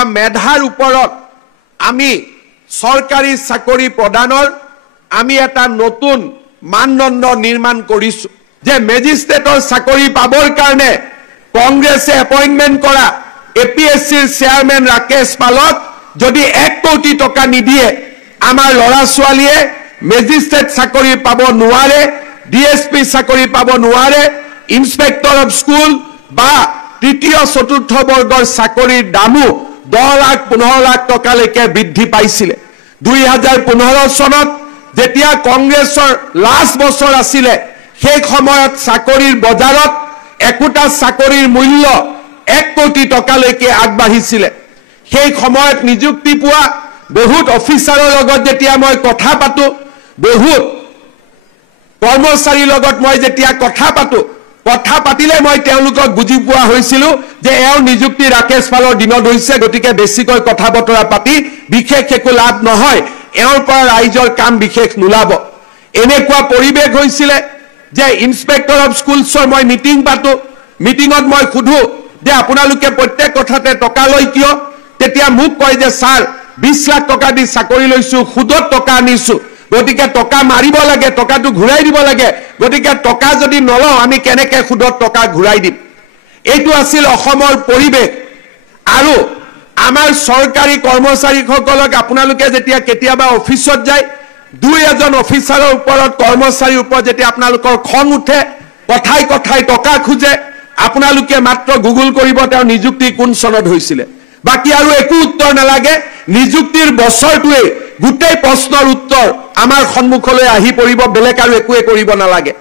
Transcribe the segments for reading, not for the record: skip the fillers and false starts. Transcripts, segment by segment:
বা মেধাৰ ওপৰত আমি সৰকাৰী চাকৰি প্ৰদানৰ আমি এটা নতুন মানদণ্ড নিৰ্মাণ কৰিছো যে মেজিষ্ট্ৰেটৰ চাকৰি পাবৰ কাৰণে কংগ্ৰেছে এপইন্টমেন্ট কৰা এপিএসসিৰ চেয়াৰম্যান ৰাকেশ পালক যদি 1 কোটি টকা নিদিয়ে আমাৰ লৰা ছোৱালীয়ে মেজিষ্ট্ৰেট চাকৰি পাব নোৱাৰে ডিএসপি চাকৰি পাব নোৱাৰে ইন্সপেক্টৰ অফ স্কুল বা তৃতীয় চতুৰ্থ বৰ্গৰ চাকৰিৰ দামো 10 লাখ 15 লাখ টকালৈকে বৃদ্ধি পাইছিল 2015 চনত যেতিয়া কংগ্ৰেছৰ লাষ্ট বছৰ আছিল সেই সময়ত চাকৰিৰ বজাৰত একোটা চাকৰিৰ মূল্য 1 কোটি টকালৈকে আগবাঢ়িছিল সেই সময়ত নিযুক্তি পোৱা বহুত অফিচাৰৰ লগত যেতিয়া মই কথা পাতো বহুত কৰ্মচাৰীৰ লগত মই যেতিয়া কথা পাতিলে মই তেওঁলোকক বুজি পোৱা হৈছিল যে এও নিযুক্তি ৰাকেশ পালৰ দিনত হৈছে গতিকে বেছিকৈ কথা বতৰা পাতি বিশেষ একো লাভ নহয় এওঁৰ পৰা ৰাইজৰ কাম বিশেষ নোলাব এনেকুৱা পৰিবেশ হৈছিল যে ইন্সপেক্টৰ অফ স্কুলছৰ মই মিটিং পাতো মিটিংত মই খুধু যে আপোনালোকে প্ৰত্যেক কথাতে টকা লৈ কিয় তেতিয়া মোক কয় যে স্যাৰ 20 লাখ টকা দি চাকৰি লৈছো খুদত টকা আনিছো গতিকে টকা মাৰিব লাগে টকাটো ঘূৰাই দিব লাগে গতিকে টকা যদি নলও আমি কেনেকে খুদত টকা ঘূৰাই দিম এইটো আছিল অসমৰ পৰিবেশ আৰু আমাৰ সৰকাৰী কৰ্মচাৰীসকলক আপোনালোকে যেতিয়া কেতিয়াবা অফিচত যায় দুই এজন অফিচাৰৰ ওপৰত কৰ্মচাৰীৰ ওপৰত যেতিয়া আপোনালোকৰ খং উঠে কথাই টকা খুজে আপোনালোকে মাত্ৰ গুগল কৰিব তেওঁ নিযুক্তি কোন চনত হৈছিল বাকি আৰু একো উত্তৰ নালাগে নিযুক্তিৰ বছৰটোৱে গুটেই প্ৰশ্নৰ উত্তৰ আমাৰ সন্মুখলৈ আহি পৰিব বেলেগ আৰু একোৱে কৰিব নালাগে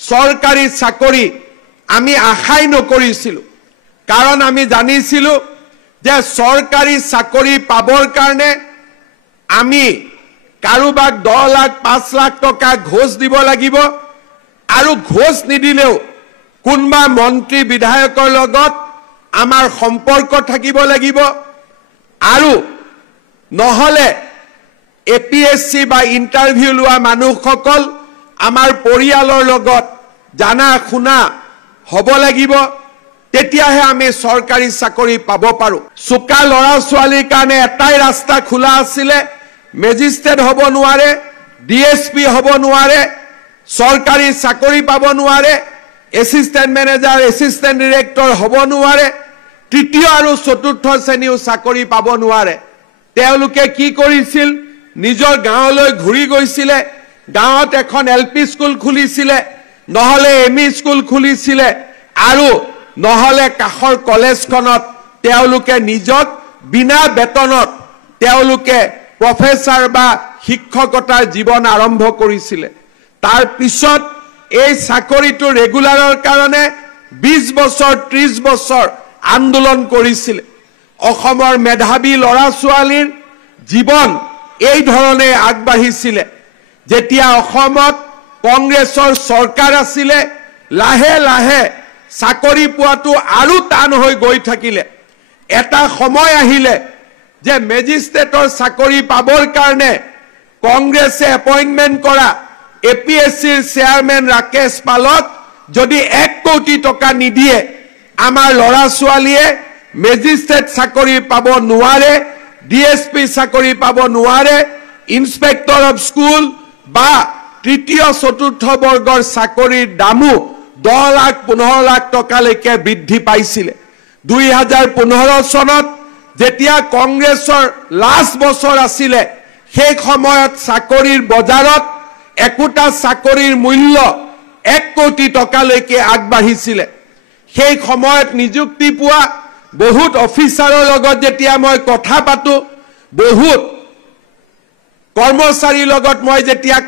সৰকাৰী চাকৰি আমি আশাই নকৰিছিল কাৰণ আমি জানিছিল যে সৰকাৰী চাকৰি পাবৰ কাৰণে আমি কাৰোবাক 10 লাখ 5 লাখ টকা ঘোষ দিব লাগিব আৰু ঘোষ নিদিলেও কোনবা মন্ত্ৰী বিধায়কৰ লগত আমাৰ সম্পৰ্ক থাকিব লাগিব আৰু নহলে এপিএসসি বা ইন্টাৰভিউ লোৱা মানুহসকল আমাৰ পৰিয়ালৰ লগত জানা শুনা হ'ব লাগিব তেতিয়াহে আমি সৰকাৰী চাকৰি পাব পাৰো সুকা লৰা ছোৱালীৰ কাৰণে এটাই ৰাস্তা খোলা আছিল মেজিষ্ট্ৰেট হ'ব নোৱাৰে ডিএসপি হ'ব নোৱাৰে সৰকাৰী চাকৰি পাব নোৱাৰে এসিস্ট্যান্ট ম্যানেজাৰ এসিস্ট্যান্ট ডিৰেক্টৰ হ'ব নোৱাৰে তৃতীয় আৰু চতুৰ্থ শ্ৰেণীও চাকৰি পাব নোৱাৰে তেওঁলোকে কি কৰিছিল নিজৰ গাঁৱলৈ ঘূৰি গৈছিল গাঁৱত এখন এলপি স্কুল খুলিছিল নহলে এমই স্কুল খুলিছিল আৰু নহলে কাখৰ কলেজখনত তেওঁলোকে নিজক বিনা বেতনত তেওঁলোকে প্ৰফেসৰ বা শিক্ষকতাৰ জীৱন আৰম্ভ কৰিছিল তাৰ পিছত এই চাকৰিটো ৰেগুলাৰৰ কাৰণে 20 বছৰ 30 বছৰ আন্দোলন কৰিছিল অসমৰ মেধাবী লৰা ছোৱালীৰ জীৱন এই ধৰণে আগবাঢ়িছিল যেতিয়া অসমত কংগ্ৰেছৰ চৰকাৰ আছিল লাহে লাহে চাকৰি পোৱাটো আৰু টান হৈ গৈ থাকিলে এটা সময় আহিলে যে মেজিষ্ট্ৰেটৰ চাকৰি পাবৰ কাৰণে কংগ্ৰেছে এপইন্টমেন্ট কৰা এপিএসসিৰ চেয়াৰম্যান ৰাকেশ পালক যদি 1 কোটি টকা নিদিয়ে আমাৰ লৰা ছোৱালীয়ে মেজিষ্ট্ৰেট চাকৰি পাব নোৱাৰে ডিএসপি চাকৰি পাব নোৱাৰে ইন্সপেক্টৰ অফ স্কুল বা তৃতীয় চতুৰ্থ বৰ্গৰ চাকৰিৰ দামো 10 লাখ 15 লাখ টকালৈকে বৃদ্ধি পাইছিল 2015 চনত যেতিয়া কংগ্ৰেছৰ লাষ্ট বছৰ আছিল সেই সময়ত চাকৰিৰ বজাৰত একোটা চাকৰিৰ মূল্য 1 কোটি টকালৈকে আগবাঢ়িছিল সেই সময়ত নিযুক্তি পোৱা বহুত অফিচাৰৰ লগত যেতিয়া মই কথা পাতো বহুত কৰ্মচাৰীৰ লগত মই যেতিয়া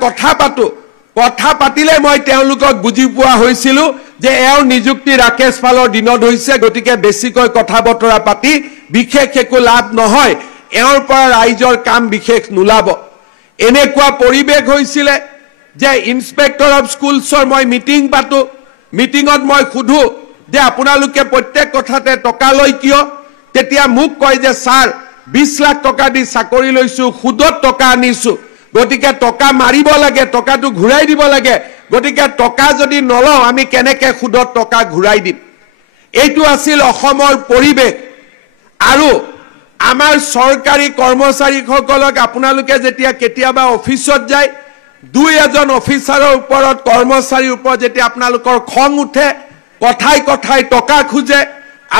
কথা পাতিলে মই তেওঁলোকক বুজি পোৱা হৈছিল যে এও নিযুক্তি ৰাকেশ পালৰ দিনত হৈছে গতিকে বেছিকৈ কথা বতৰা পাতি বিশেষ একো লাভ নহয় এওঁৰ পৰা ৰাইজৰ কাম বিশেষ নোলাব এনেকুৱা পৰিবেশ হৈছিল যে ইন্সপেক্টৰ অফ স্কুলছৰ মই মিটিং পাতো মিটিংত মই খুধু যে আপোনালোকে প্ৰত্যেক কথাতে টকা লৈ কিয় তেতিয়া মোক কয় যে স্যাৰ 20 লাখ টকা দি চাকৰি লৈছো খুদত টকা আনিছো গতিকে টকা মাৰিব লাগে টকাটো ঘূৰাই দিব লাগে গতিকে টকা যদি নলও আমি কেনেকে খুদত টকা ঘূৰাই দিম এইটো আছিল অসমৰ পৰিবেশ আৰু আমাৰ চৰকাৰী কৰ্মচাৰীসকলক আপোনালোকে যেতিয়া কেতিয়াবা অফিচত যায়, দুই এজন অফিচাৰৰ ওপৰত কৰ্মচাৰীৰ ওপৰত যেতিয়া আপোনালোকৰ খং উঠে, কথাই কথাই টকা খোজে,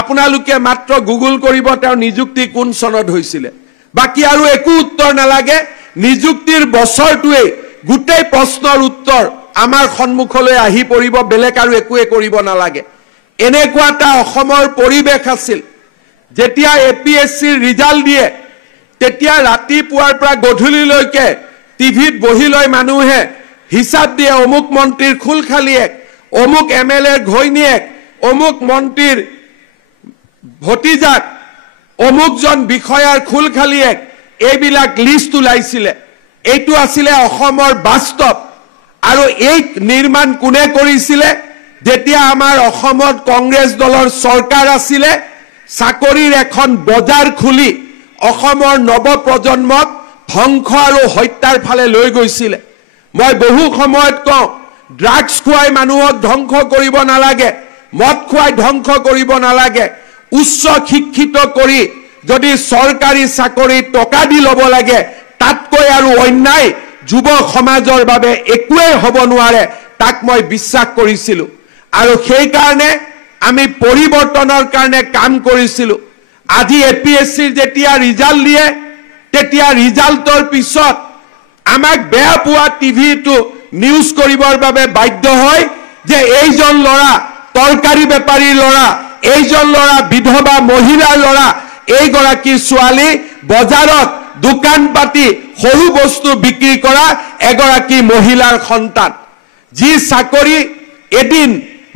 আপোনালোকে মাত্ৰ গুগল কৰিব তেওঁৰ নিযুক্তি কোন চনত হৈছিলে। বাকি আৰু একো উত্তৰ নালাগে। নিযুক্তিৰ বছৰটোৱে গোটেই প্ৰশ্নৰ উত্তৰ আমাৰ সন্মুখলৈ আহি পৰিব, বেলেগ আৰু একোৱে কৰিব নালাগে। এনেকুৱা এটা অসমৰ পৰিৱেশ আছিল। যেতিয়া APSCৰ ৰিজাল্ট দিয়ে, তেতিয়া ৰাতিপুৱাৰ পৰা গধূলিলৈকে টিভিত বহি লৈ মানুহে হিচাপ দিয়ে, অমুক মন্ত্ৰীৰ খুলখালিয়েক, অমুক MLAৰ ঘৈণীয়েক, অমুক মন্ত্ৰীৰ ভতিজাক, অমুকজন বিষয়াৰ খুলখালিয়েক, এইবিলাক লিষ্ট ওলাইছিলে। এইটো আছিলে অসমৰ বাস্তৱ। আৰু এই নিৰ্মাণ কোনে কৰিছিলে? যেতিয়া আমাৰ অসমত কংগ্ৰেছ দলৰ চৰকাৰ আছিলে, চাকৰিৰ এখন বজাৰ খুলি অসমৰ নৱপ্ৰজন্মক ধ্বংস আৰু হত্যাৰ ফালে লৈ গৈছিলে। মই বহু সময়ত কওঁ, ড্ৰাগছ খুৱাই মানুহক ধ্বংস কৰিব নালাগে, মদ খুৱাই ধ্বংস কৰিব নালাগে। উচ্চ শিক্ষিত কৰি যদি চৰকাৰী চাকৰি টকা দি ল'ব লাগে, তাতকৈ আৰু অন্যায় যুৱ সমাজৰ বাবে একোৱেই হ'ব নোৱাৰে, তাক মই বিশ্বাস কৰিছিলোঁ। আৰু সেইকাৰণে আমি পৰিৱৰ্তনৰ কাৰণে কাম কৰিছিলোঁ। আজি APSCৰ যেতিয়া ৰিজাল্ট দিয়ে, তেতিয়া ৰিজাল্টৰ পিছত আমাক বেয়া পোৱা টিভিটো নিউজ কৰিবৰ বাবে বাধ্য হয় যে এইজন ল'ৰা তৰকাৰী বেপাৰীৰ ল'ৰা, এইজন ল'ৰা বিধৱা মহিলাৰ ল'ৰা, এইগৰাকী ছোৱালী বজাৰত দোকান পাতি সৰু বস্তু বিক্ৰী কৰা এগৰাকী মহিলাৰ সন্তান। যি চাকৰি এদিন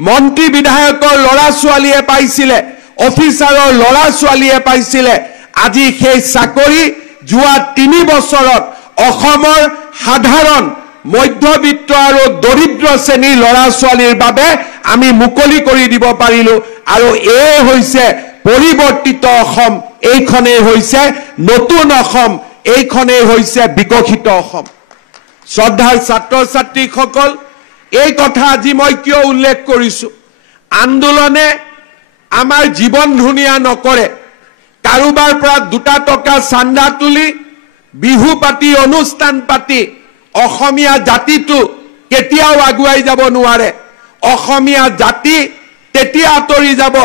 মন্ত্ৰী বিধায়কৰ ল'ৰা ছোৱালীয়ে পাইছিলে, অফিচাৰৰ ল'ৰা ছোৱালীয়ে পাইছিলে, আজি সেই চাকৰি যোৱা 3 বছৰত অসমৰ সাধাৰণ মধ্যবিত্ত আৰু দৰিদ্ৰ শ্ৰেণীৰ ল'ৰা ছোৱালীৰ বাবে আমি মুকলি কৰি দিব পাৰিলো। আৰু এই হৈছে পৰিৱৰ্তিত অসম, এইখনেই হৈছে নতুন অসম, এইখনেই হৈছে বিকশিত অসম। শ্ৰদ্ধাৰ ছাত্ৰ ছাত্ৰীসকল, এই কথা আজি মই কিয় উল্লেখ কৰিছো? আন্দোলনে আমাৰ জীৱন ধুনীয়া নকৰে। কাৰোবাৰ পৰা 2 টকা চান্দা তুলি বিহু পাতি অনুষ্ঠান পাতি অসমীয়া জাতিটো কেতিয়াও আগুৱাই যাব নোৱাৰে। অসমীয়া জাতি তেতিয়া আঁতৰি যাব,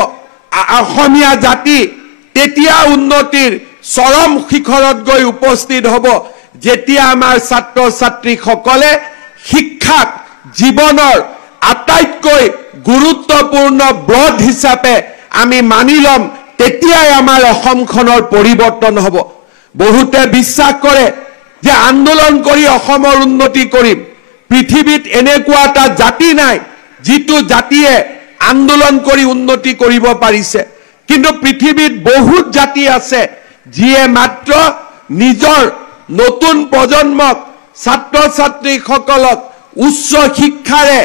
অসমীয়া জাতি তেতিয়া উন্নতিৰ চৰম শিখৰত গৈ উপস্থিত হ'ব, যেতিয়া আমাৰ ছাত্ৰ ছাত্ৰীসকলে শিক্ষাক জীৱনৰ আটাইতকৈ গুৰুত্বপূৰ্ণ ব্ৰড হিচাপে আমি মানি ল'ম, তেতিয়াই আমাৰ অসমখনৰ পৰিৱৰ্তন হ'ব। বহুতে বিশ্বাস কৰে যে আন্দোলন কৰি অসমৰ উন্নতি কৰিম। পৃথিৱীত এনেকুৱা এটা জাতি নাই যিটো জাতিয়ে আন্দোলন কৰি উন্নতি কৰিব পাৰিছে। কিন্তু পৃথিৱীত বহুত জাতি আছে যিয়ে মাত্ৰ নিজৰ নতুন প্ৰজন্মক, ছাত্ৰ ছাত্ৰীসকলক উচ্চ শিক্ষাৰে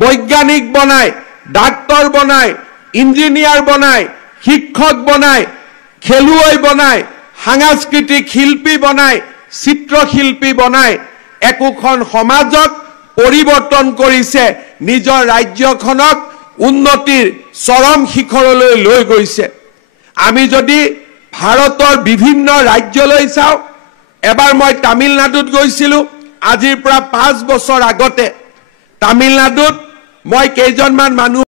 বৈজ্ঞানিক বনায়, ডাক্তৰ বনায়, ইঞ্জিনিয়াৰ বনায়, শিক্ষক বনায়, খেলুৱৈ বনায়, সাংস্কৃতিক শিল্পী বনায়, চিত্ৰশিল্পী বনায়, একোখন সমাজক পৰিৱৰ্তন কৰিছে, নিজৰ ৰাজ্যখনক উন্নতিৰ চৰম শিখৰলৈ লৈ গৈছে। আমি যদি ভাৰতৰ বিভিন্ন ৰাজ্যলৈ চাওঁ, এবাৰ মই তামিলনাডুত গৈছিলোঁ, আজিৰ পৰা 5 বছৰ আগতে। তামিলনাডুত মই কেইজনমান মানুহ